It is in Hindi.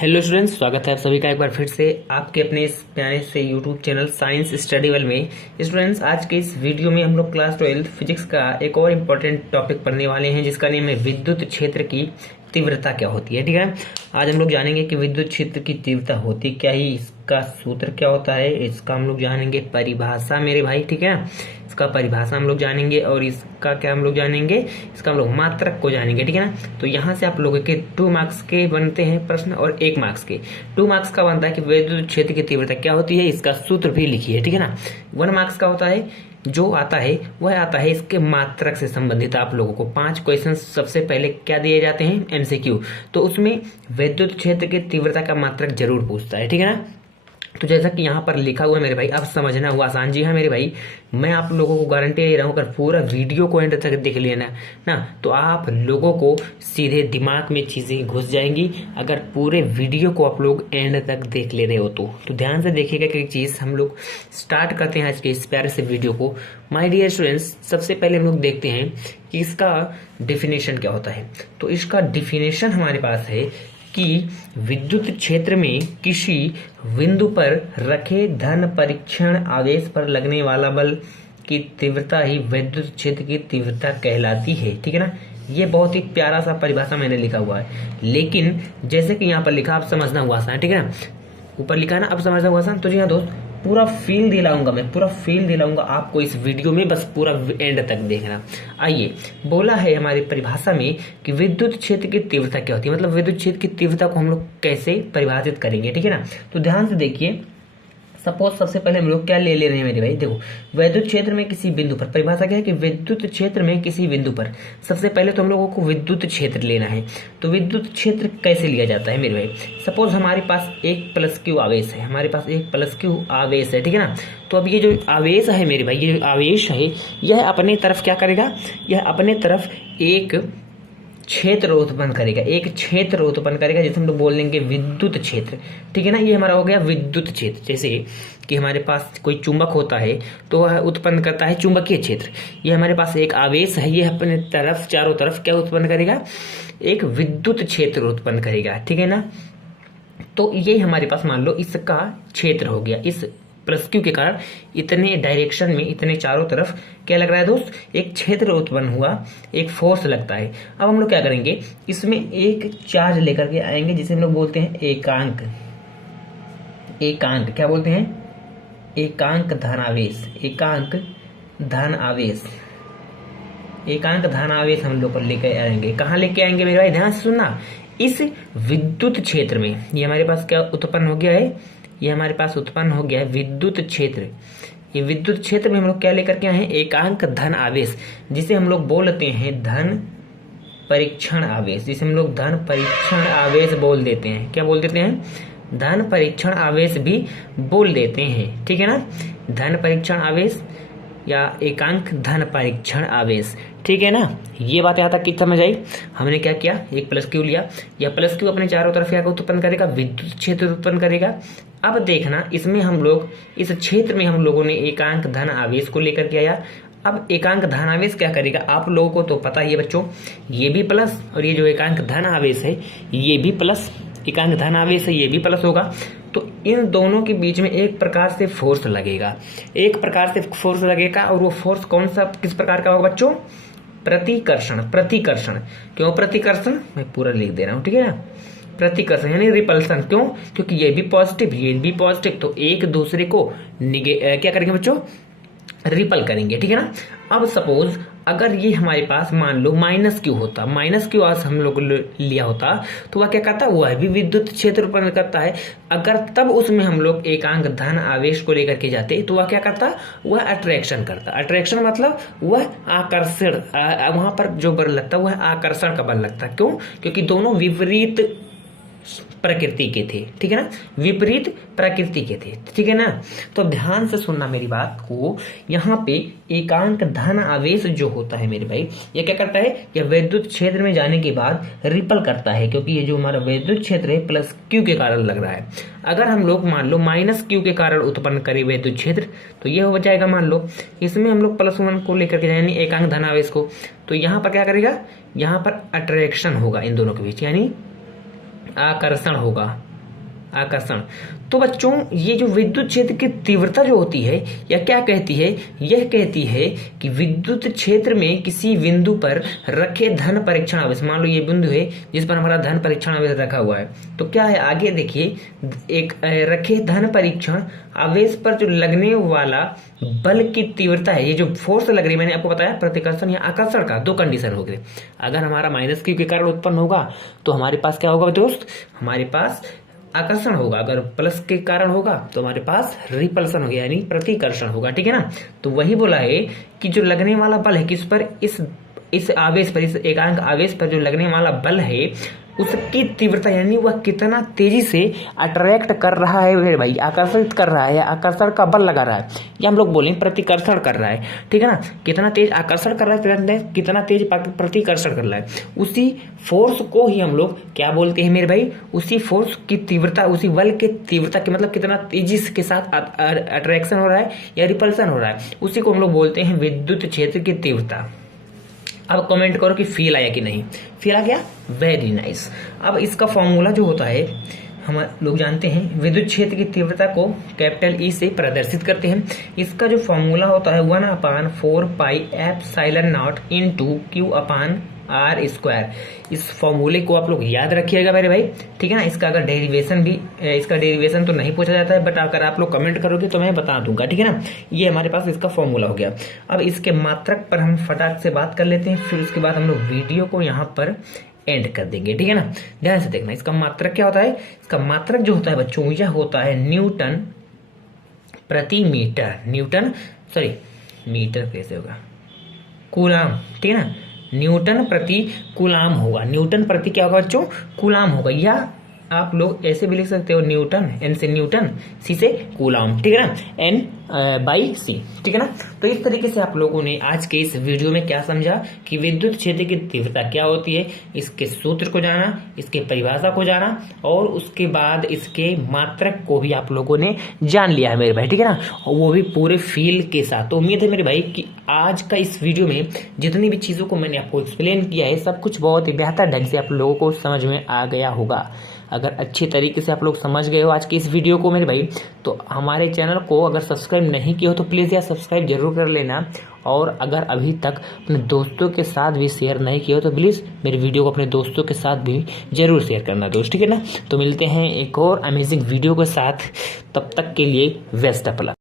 हेलो स्टूडेंट्स, स्वागत है आप सभी का एक बार फिर से आपके अपने इस प्यारे से YouTube channel science study well में। स्टूडेंट्स, आज के इस वीडियो में हम लोग क्लास 12 फिजिक्स का एक और इम्पोर्टेंट टॉपिक पढ़ने वाले हैं, जिसका नेम है विद्युत क्षेत्र की तीव्रता क्या होती है। ठीक है, आज हम लोग जानेंगे कि विद्युत क्षेत्र की तीव्रता होती क्या ही, इसका सूत्र क्या होता है, इसका हम लोग जानेंगे परिभाषा मेरे भाई। ठीक है, इसका परिभाषा हम लोग जानेंगे और इसका क्या हम लोग जानेंगे, इसका हम लोग मात्रक को जानेंगे। ठीक है ना, तो यहाँ से आप लोगों के 2 मार्क्स के बनते हैं प्रश्न और 1 मार्क्स के। 2 मार्क्स का बनता है कि विद्युत क्षेत्र की तीव्रता क्या होती है, इसका सूत्र भी लिखिए। ठीक है ना, 1 मार्क्स का होता है, जो आता है वह आता है इसके मात्रक से संबंधित। आप लोगों को 5 क्वेश्चन सबसे पहले क्या दिए जाते हैं, एमसीक्यू, तो उसमें विद्युत क्षेत्र की तीव्रता का मात्रक जरूर पूछता है। ठीक है ना, तो जैसा कि यहाँ पर लिखा हुआ है मेरे भाई, अब समझना हुआ आसान। जी हाँ मेरे भाई, मैं आप लोगों को गारंटी दे रहा हूँ, अगर पूरा वीडियो को एंड तक देख लेना ना तो आप लोगों को सीधे दिमाग में चीजें घुस जाएंगी। अगर पूरे वीडियो को आप लोग एंड तक देख ले रहे हो तो ध्यान से देखिएगा कि चीज हम लोग स्टार्ट करते हैं आज के इस प्यारे से वीडियो को। माय डियर स्टूडेंट्स, सबसे पहले हम लोग देखते हैं कि इसका डिफिनेशन क्या होता है। तो इसका डिफिनेशन हमारे पास है कि विद्युत क्षेत्र में किसी बिंदु पर रखे धन परीक्षण आवेश पर लगने वाला बल की तीव्रता ही विद्युत क्षेत्र की तीव्रता कहलाती है। ठीक है ना, ये बहुत ही प्यारा सा परिभाषा मैंने लिखा हुआ है, लेकिन जैसे कि यहाँ पर लिखा, आप समझना हुआ आसान। ठीक है ना, ऊपर लिखा है ना, अब समझना हुआ आसान। तो जी हाँ दोस्त, पूरा फील दिलाऊंगा मैं, पूरा फील दिलाऊंगा आपको इस वीडियो में, बस पूरा एंड तक देखना। आइए, बोला है हमारी परिभाषा में कि विद्युत क्षेत्र की तीव्रता क्या होती है, मतलब विद्युत क्षेत्र की तीव्रता को हम लोग कैसे परिभाषित करेंगे। ठीक है ना, तो ध्यान से देखिए। सपोज सबसे पहले हम लोग क्या ले रहे हैं मेरे भाई, देखो, विद्युत क्षेत्र में किसी बिंदु पर, परिभाषा क्या है कि विद्युत क्षेत्र में किसी बिंदु पर, सबसे पहले तो हम लोगों को विद्युत क्षेत्र लेना है। तो विद्युत क्षेत्र कैसे लिया जाता है मेरे भाई, सपोज हमारे पास एक प्लस क्यू आवेश है, हमारे पास एक प्लस क्यू आवेश है। ठीक है ना, तो अब ये जो आवेश है मेरे भाई, ये जो आवेश है, यह अपने तरफ क्या करेगा, यह अपने तरफ एक क्षेत्र उत्पन्न करेगा, एक क्षेत्र उत्पन्न करेगा, जैसे हम लोग बोल देंगे विद्युत क्षेत्र। ठीक है ना, ये हमारा हो गया विद्युत क्षेत्र। जैसे कि हमारे पास कोई चुंबक होता है तो वह उत्पन्न करता है चुंबकीय क्षेत्र। ये हमारे पास एक आवेश है, ये अपने तरफ चारों तरफ क्या उत्पन्न करेगा, एक विद्युत क्षेत्र उत्पन्न करेगा। ठीक है ना, तो ये हमारे पास मान लो इसका क्षेत्र हो गया, इस प्लस क्यू के कारण इतने डायरेक्शन में, इतने चारों तरफ क्या लग रहा है दोस्त, एक क्षेत्र उत्पन्न हुआ, एक फोर्स लगता है। अब हम लोग क्या करेंगे, इसमें एक चार्ज लेकर के आएंगे, जिसे हम लोग बोलते हैं एकांक। एकांक क्या बोलते हैं, एकांक धनावेश, एकांक धन आवेश, एकांक धन आवेश हम लोग लेकर आएंगे। कहाँ लेके आएंगे मेरे भाई, ध्यान से सुनना। इस विद्युत क्षेत्र में ये हमारे पास क्या उत्पन्न हो गया है, ये हमारे पास उत्पन्न हो गया है विद्युत क्षेत्र। ये विद्युत क्षेत्र में हम लोग क्या लेकर के आए हैं, एकांक धन आवेश, जिसे हम लोग बोलते हैं धन परीक्षण आवेश, जिसे हम लोग धन परीक्षण आवेश बोल देते हैं। क्या बोल देते हैं, धन परीक्षण आवेश भी बोल देते हैं। ठीक है ना, धन परीक्षण आवेश या एकांक धन परीक्षण आवेश। ठीक है ना, ये बात यहाँ तक की समझ आई। हमने क्या किया, एक प्लस क्यू लिया, या प्लस क्यू अपने चारों तरफ क्या उत्पन्न करेगा, विद्युत क्षेत्र उत्पन्न करेगा। अब देखना, इसमें हम लोग, इस क्षेत्र में हम लोगों ने एकांक धन आवेश को लेकर के आया। अब एकांक धन आवेश क्या करेगा, आप लोगों को तो पता ही है बच्चों, ये भी प्लस और ये जो एकांक धन आवेश है ये भी प्लस, एकांक धन आवेश है ये भी प्लस होगा। तो इन दोनों के बीच में एक प्रकार से फोर्स लगेगा, एक प्रकार से फोर्स लगेगा। और वो फोर्स कौन सा, किस प्रकार का होगा बच्चों, प्रतिकर्षण। प्रतिकर्षण क्यों, प्रतिकर्षण मैं पूरा लिख दे रहा हूँ। ठीक है ना, प्रतिकर्षण यानी रिपल्सन। क्यों, क्योंकि ये भी पॉजिटिव ये भी पॉजिटिव, तो एक दूसरे को क्या करेंगे बच्चों, रिपल करेंगे। ठीक है ना, अब सपोज अगर ये हमारे पास मान लो माइनस क्यू होता, माइनस क्यू आज हम लोग लिया होता, तो वह क्या करता, वह भी विद्युत क्षेत्र उत्पन्न करता है। अगर तब उसमें हम लोग एकांक धन आवेश को लेकर के जाते तो वह क्या करता, वह अट्रैक्शन करता। अट्रैक्शन मतलब वह आकर्षण, वहां पर जो बल लगता वह आकर्षण का बल लगता। क्यों, क्योंकि दोनों विपरीत प्रकृति के थे। ठीक है ना, विपरीत प्रकृति के थे। ठीक है ना, तो ध्यान से सुनना मेरी बात को। यहाँ पे एकांक धन आवेश जो होता है मेरे भाई, ये क्या करता है, यह विद्युत क्षेत्र में जाने के बाद रिपल करता है, क्योंकि ये जो हमारा विद्युत क्षेत्र है प्लस क्यू के कारण लग रहा है। अगर हम लोग मान लो माइनस क्यू के कारण उत्पन्न करें विद्युत क्षेत्र, तो ये हो जाएगा, मान लो इसमें हम लोग +1 को लेकर के जाएंगे एकांक धन आवेश को, तो यहाँ पर क्या करेगा, यहाँ पर अट्रैक्शन होगा इन दोनों के बीच, यानी आकर्षण होगा। आकर्षण। तो बच्चों ये जो विद्युत क्षेत्र की तीव्रता जो होती है यह क्या कहती है, यह कहती है कि विद्युत क्षेत्र में किसी बिंदु पर रखे धन परीक्षण आवेश, मान लो ये बिंदु है जिस पर हमारा धन परीक्षण आवेश रखा हुआ है, तो क्या है आगे देखिए, एक रखे धन परीक्षण आवेश पर जो लगने वाला बल की तीव्रता है, ये जो फोर्स लग रही है मैंने आपको बताया प्रतिकर्षण या आकर्षण का, दो कंडीशन हो गए। अगर हमारा माइनस क्यू के कारण उत्पन्न होगा तो हमारे पास क्या होगा दोस्त, हमारे पास आकर्षण होगा, अगर प्लस के कारण होगा तो हमारे पास रिपल्सन होगा यानी प्रतिकर्षण होगा, ठीक है ना। तो वही बोला है कि जो लगने वाला बल है किस पर, इस आवेश पर, इस एकांक आवेश पर जो लगने वाला बल है उसकी तीव्रता यानी वह कितना तेजी से अट्रैक्ट कर रहा है मेरे भाई, आकर्षित कर रहा है, आकर्षण का बल लगा रहा है, या हम लोग बोलें प्रतिकर्षण कर रहा है, ठीक है ना। कितना तेज आकर्षण कर रहा है, कितना तेज प्रतिकर्षण कर रहा है, उसी फोर्स को ही हम लोग क्या बोलते हैं मेरे भाई, उसी फोर्स की तीव्रता, उसी बल की तीव्रता के मतलब कितना तेजी के साथ अट्रैक्शन हो रहा है या रिपल्सन हो रहा है, उसी को हम लोग बोलते हैं विद्युत क्षेत्र की तीव्रता। अब कमेंट करो कि फील आया कि नहीं, फील आ गया, वेरी नाइस। अब इसका फॉर्मूला जो होता है हम लोग जानते हैं, विद्युत क्षेत्र की तीव्रता को कैपिटल ई से प्रदर्शित करते हैं। इसका जो फॉर्मूला होता है 1/4πε0 इंटू Q/r²। इस फॉर्मूले को आप लोग याद रखिएगा मेरे भाई, ठीक है ना। इसका अगर डेरिवेशन भी, इसका डेरिवेशन तो नहीं पूछा जाता है, बट अगर आप लोग कमेंट करोगे तो मैं बता दूंगा, ठीक है ना। ये हमारे पास इसका फॉर्मूला हो गया। अब इसके मात्रक पर हम फटाक से बात कर लेते हैं, फिर उसके बाद हम लोग वीडियो को यहाँ पर एंड कर देंगे, ठीक है ना। ध्यान से देखना, इसका मात्रक क्या होता है, इसका मात्रक जो होता है बच्चों यह होता है न्यूटन प्रति मीटर, मीटर कैसे होगा, कूलाम, ठीक है ना, न्यूटन प्रति कूलाम होगा, न्यूटन प्रति क्या होगा बच्चों, कूलाम होगा, या आप लोग ऐसे भी लिख सकते हो न्यूटन, एन से न्यूटन, सी से कूलाम, ठीक है ना, एन बाई सी, ठीक है ना। तो इस तरीके से आप लोगों ने आज के इस वीडियो में क्या समझा कि विद्युत क्षेत्र की तीव्रता क्या होती है, इसके सूत्र को जाना, इसके परिभाषा को जाना, और उसके बाद इसके मात्रक को भी आप लोगों ने जान लिया है मेरे भाई, ठीक है ना, और वो भी पूरे फील के साथ। तो उम्मीद है मेरे भाई कि आज का इस वीडियो में जितनी भी चीज़ों को मैंने आपको एक्सप्लेन किया है सब कुछ बहुत ही बेहतर ढंग से आप लोगों को समझ में आ गया होगा। अगर अच्छे तरीके से आप लोग समझ गए हो आज की इस वीडियो को मेरे भाई, तो हमारे चैनल को अगर सब्सक्राइब नहीं किया हो तो प्लीज़ यार सब्सक्राइब जरूर कर लेना, और अगर अभी तक अपने दोस्तों के साथ भी शेयर नहीं किया हो तो प्लीज़ मेरे वीडियो को अपने दोस्तों के साथ भी जरूर शेयर करना दोस्त, ठीक है ना। तो मिलते हैं एक और अमेजिंग वीडियो के साथ, तब तक के लिए बेस्ट ऑफ लक।